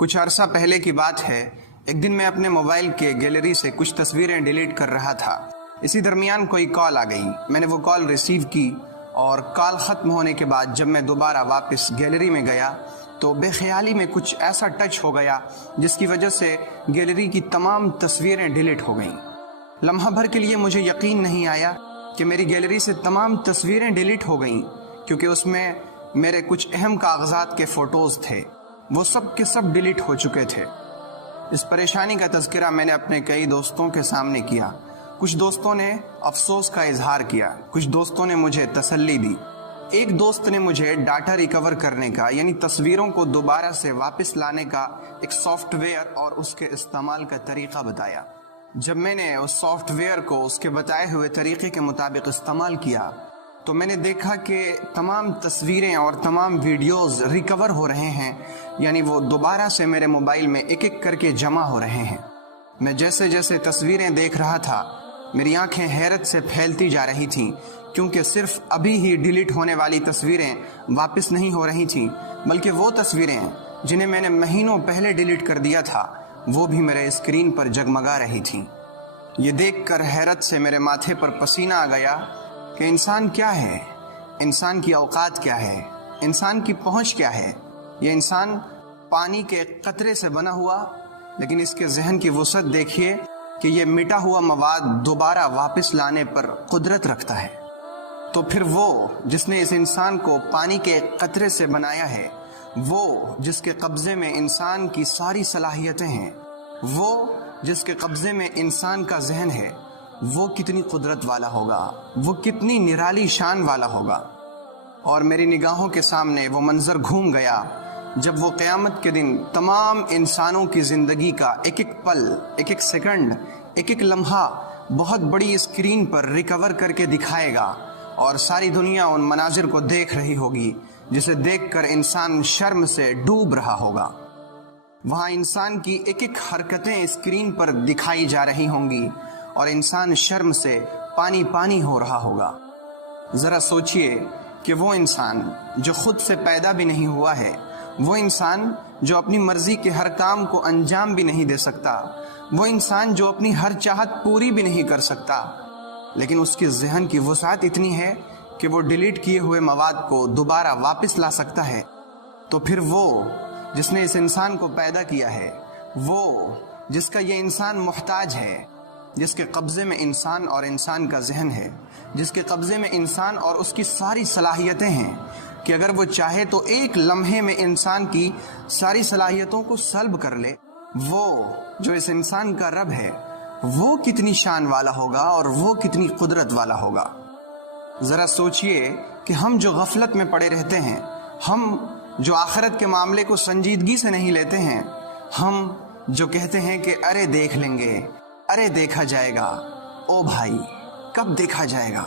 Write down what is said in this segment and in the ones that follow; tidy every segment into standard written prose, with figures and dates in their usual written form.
कुछ अरसा पहले की बात है। एक दिन मैं अपने मोबाइल के गैलरी से कुछ तस्वीरें डिलीट कर रहा था। इसी दरमियान कोई कॉल आ गई। मैंने वो कॉल रिसीव की और कॉल ख़त्म होने के बाद जब मैं दोबारा वापस गैलरी में गया तो बेख्याली में कुछ ऐसा टच हो गया जिसकी वजह से गैलरी की तमाम तस्वीरें डिलीट हो गईं। लम्हा भर के लिए मुझे यकीन नहीं आया कि मेरी गैलरी से तमाम तस्वीरें डिलीट हो गईं, क्योंकि उसमें मेरे कुछ अहम कागजात के फ़ोटोज़ थे, वो सब के सब डिलीट हो चुके थे। इस परेशानी का तज़किरा मैंने अपने कई दोस्तों के सामने किया। कुछ दोस्तों ने अफसोस का इजहार किया, कुछ दोस्तों ने मुझे तसल्ली दी। एक दोस्त ने मुझे डाटा रिकवर करने का यानी तस्वीरों को दोबारा से वापस लाने का एक सॉफ्टवेयर और उसके इस्तेमाल का तरीक़ा बताया। जब मैंने उस सॉफ्टवेयर को उसके बताए हुए तरीक़े के मुताबिक इस्तेमाल किया तो मैंने देखा कि तमाम तस्वीरें और तमाम वीडियोस रिकवर हो रहे हैं, यानी वो दोबारा से मेरे मोबाइल में एक एक करके जमा हो रहे हैं। मैं जैसे जैसे तस्वीरें देख रहा था मेरी आंखें हैरत से फैलती जा रही थीं, क्योंकि सिर्फ अभी ही डिलीट होने वाली तस्वीरें वापस नहीं हो रही थीं, बल्कि वो तस्वीरें जिन्हें मैंने महीनों पहले डिलीट कर दिया था वो भी मेरे स्क्रीन पर जगमगा रही थीं। ये देखकर हैरत से मेरे माथे पर पसीना आ गया कि इंसान क्या है, इंसान की औकात क्या है, इंसान की पहुंच क्या है। ये इंसान पानी के कतरे से बना हुआ, लेकिन इसके जहन की वुसअत देखिए कि ये मिटा हुआ मवाद दोबारा वापस लाने पर कुदरत रखता है। तो फिर वो जिसने इस इंसान को पानी के कतरे से बनाया है, वो जिसके कब्जे में इंसान की सारी सलाहियतें हैं, वो जिसके कब्जे में इंसान का जहन है, वो कितनी कुदरत वाला होगा, वो कितनी निराली शान वाला होगा। और मेरी निगाहों के सामने वो मंजर घूम गया जब वो क़यामत के दिन तमाम इंसानों की ज़िंदगी का एक एक पल, एक एक सेकंड, एक एक लम्हा बहुत बड़ी स्क्रीन पर रिकवर करके दिखाएगा और सारी दुनिया उन मनाजिर को देख रही होगी जिसे देखकर इंसान शर्म से डूब रहा होगा। वहाँ इंसान की एक एक हरकतें स्क्रीन पर दिखाई जा रही होंगी और इंसान शर्म से पानी पानी हो रहा होगा। ज़रा सोचिए कि वो इंसान जो खुद से पैदा भी नहीं हुआ है, वो इंसान जो अपनी मर्जी के हर काम को अंजाम भी नहीं दे सकता, वो इंसान जो अपनी हर चाहत पूरी भी नहीं कर सकता, लेकिन उसके जहन की वसाअत इतनी है कि वो डिलीट किए हुए मवाद को दोबारा वापस ला सकता है। तो फिर वो जिसने इस इंसान को पैदा किया है, वो जिसका ये इंसान मुहताज है, जिसके कब्ज़े में इंसान और इंसान का जहन है, जिसके कब्ज़े में इंसान और उसकी सारी सलाहियतें हैं कि अगर वो चाहे तो एक लम्हे में इंसान की सारी सलाहियतों को सल्ब कर ले, वो जो इस इंसान का रब है, वो कितनी शान वाला होगा और वो कितनी कुदरत वाला होगा। ज़रा सोचिए कि हम जो गफलत में पड़े रहते हैं, हम जो आखिरत के मामले को संजीदगी से नहीं लेते हैं, हम जो कहते हैं कि अरे देख लेंगे, अरे देखा जाएगा, ओ भाई कब देखा जाएगा।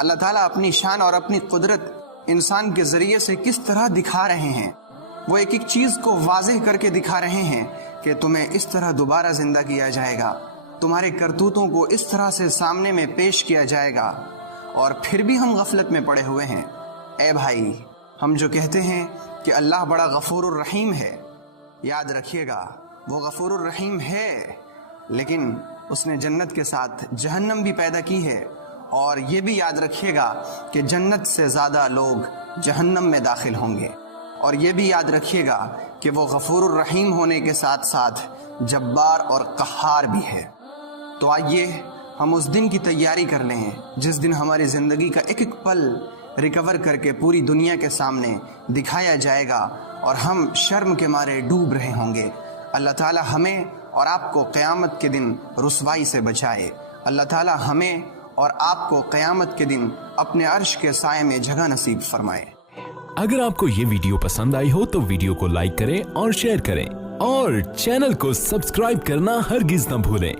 अल्लाह ताला अपनी शान और अपनी कुदरत इंसान के ज़रिए से किस तरह दिखा रहे हैं। वो एक एक चीज़ को वाज़ेह करके दिखा रहे हैं कि तुम्हें इस तरह दोबारा ज़िंदा किया जाएगा, तुम्हारे करतूतों को इस तरह से सामने में पेश किया जाएगा, और फिर भी हम गफलत में पड़े हुए हैं। ए भाई, हम जो कहते हैं कि अल्लाह बड़ा गफूरुर रहीम है, याद रखिएगा वो गफूरुर रहीम है, लेकिन उसने जन्नत के साथ जहन्नम भी पैदा की है। और ये भी याद रखिएगा कि जन्नत से ज़्यादा लोग जहन्नम में दाखिल होंगे। और ये भी याद रखिएगा कि वो गफूरुर रहीम होने के साथ साथ जब्बार और कहार भी है। तो आइए हम उस दिन की तैयारी कर लें जिस दिन हमारी ज़िंदगी का एक एक पल रिकवर करके पूरी दुनिया के सामने दिखाया जाएगा और हम शर्म के मारे डूब रहे होंगे। अल्लाह ताला हमें और आपको क़यामत के दिन रुसवाई से बचाए। अल्लाह ताला हमें और आपको क़यामत के दिन अपने अर्श के साए में जगह नसीब फरमाए। अगर आपको ये वीडियो पसंद आई हो तो वीडियो को लाइक करें और शेयर करें, और चैनल को सब्सक्राइब करना हरगिज न भूलें